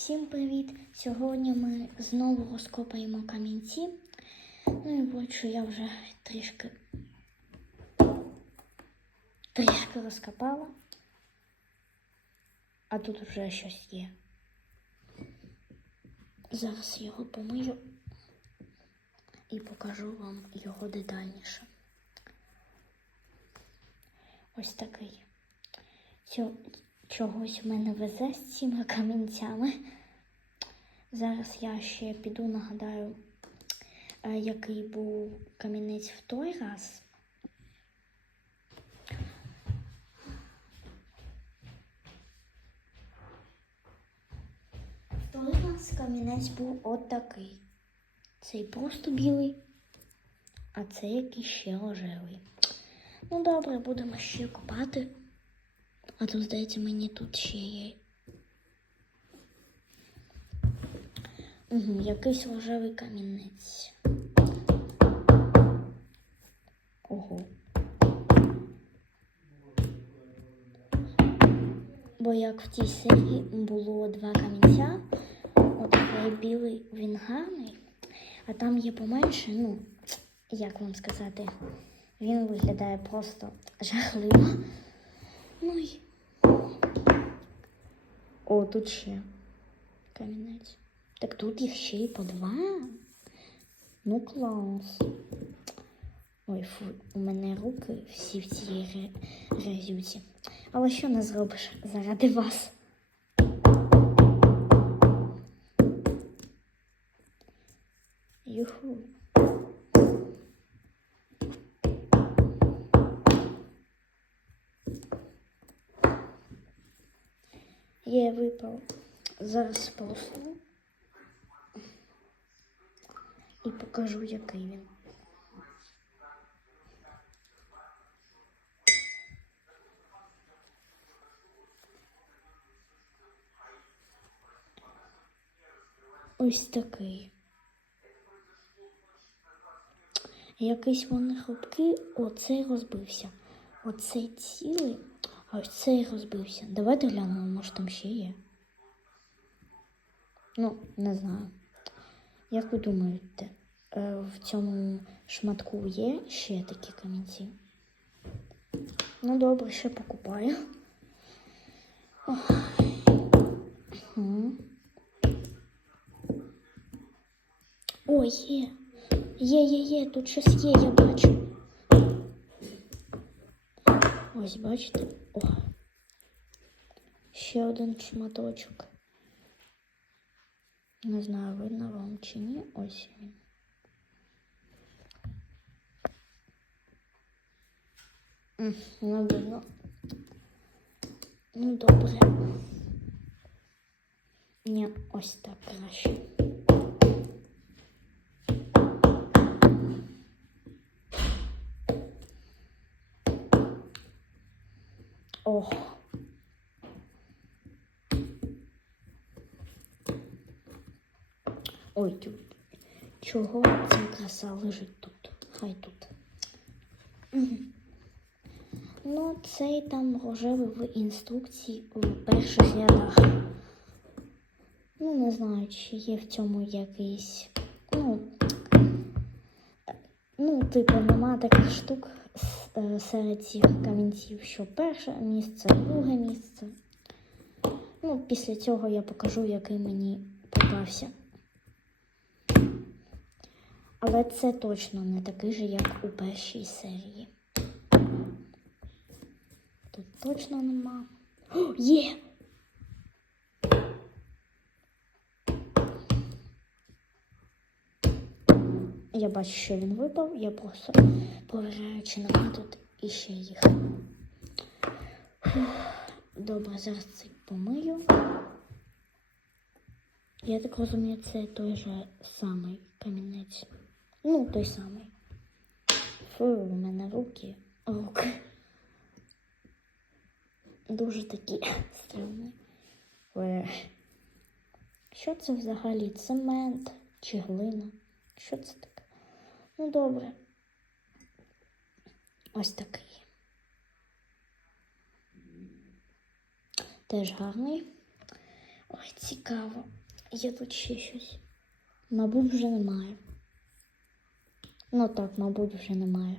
Всім привіт! Сьогодні ми знову розкопаємо камінці. Ну і от що я вже трішки трішки розкопала. А тут вже щось є. Зараз його помию і покажу вам його детальніше. Ось такий. Цю, чогось в мене везе з цими камінцями. Зараз я ще піду, нагадаю, е, який був камінець в той раз. В той раз камінець був от. Цей просто білий, а цей якийсь ще рожевий. Ну добре, будемо ще копати. А тут, здається, мені тут ще є. Угу, якийсь рожевий камінець. Ого. Бо як в тій серії було два камінця, отакий білий він гарний, а там є поменше, ну, як вам сказати, він виглядає просто жахливо. Ну і. О, тут ще камінець. Так тут їх ще й по два. Ну клас. Ой, фу, у мене руки всі в цій грязюці. Але що не зробиш заради вас? Юху. Є випав. Зараз сполосну. І покажу, який він. Ось такий. Якийсь вони хлопки, оцей розбився. Оцей цілий, а ось цей розбився. Давайте глянемо, може там ще є. Ну, не знаю. Як ви думаєте, е, в цьому шматку є ще такі камінці? Ну, добре, ще покупаю. Ох. О, є. Є, є, є, тут щось є, я бачу. Ось, бачите? О. Ще один шматочок. Не знаю, видно вам чи ні. Ось він. М, Не видно. Ну, добре. Ні, ось так краще. Ох. Ой, тю. Чого ця краса лежить тут? Хай тут. Ну, цей там рожевий в інструкції у перших рядах. Ну, не знаю, чи є в цьому якийсь. Ну, ну типу, нема таких штук е, серед цих камінців, що перше місце, друге місце. Ну, після цього я покажу, який мені попався. Але це точно не такий же, як у першій серії. Тут точно нема. О, є! Я бачу, що він випав, я просто провіряю, чи нема тут іще їх. Добре, зараз цей помию. Я так розумію, це той же самий камінець. Ну, той самий. Фу, у мене руки. Руки. Дуже такі стрімні. Що це взагалі? Цемент чи глина? Що це таке? Ну, добре. Ось такий. Теж гарний. Ой, цікаво. Є тут ще щось. Мабуть, вже немає. Ну так, мабуть, вже немає.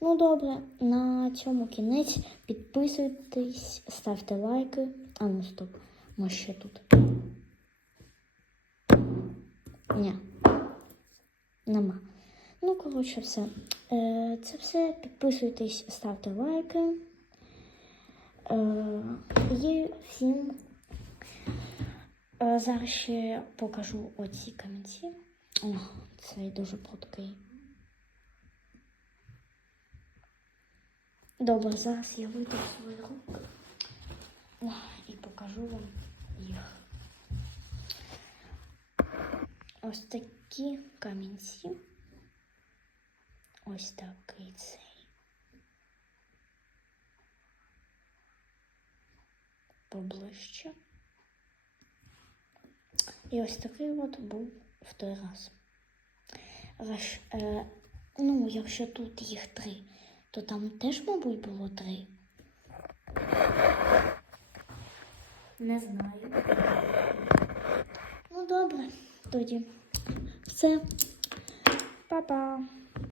Ну добре, на цьому кінець. Підписуйтесь, ставте лайки. А ну стоп, може ще тут. Ні. Нема. Ну, коротше, все. Е, це все. Підписуйтесь, ставте лайки. Е, і всім зараз ще покажу оці камінці. О, цей дуже прудкий. Добре, зараз я вийду в свої руки О, і покажу вам їх. Ось такі камінці. Ось такий цей. Поближче. І ось такий от був в той раз. Раш, е, ну, якщо тут їх три, то там теж, мабуть, було три. Не знаю. Ну, добре, тоді. Все. Па-па.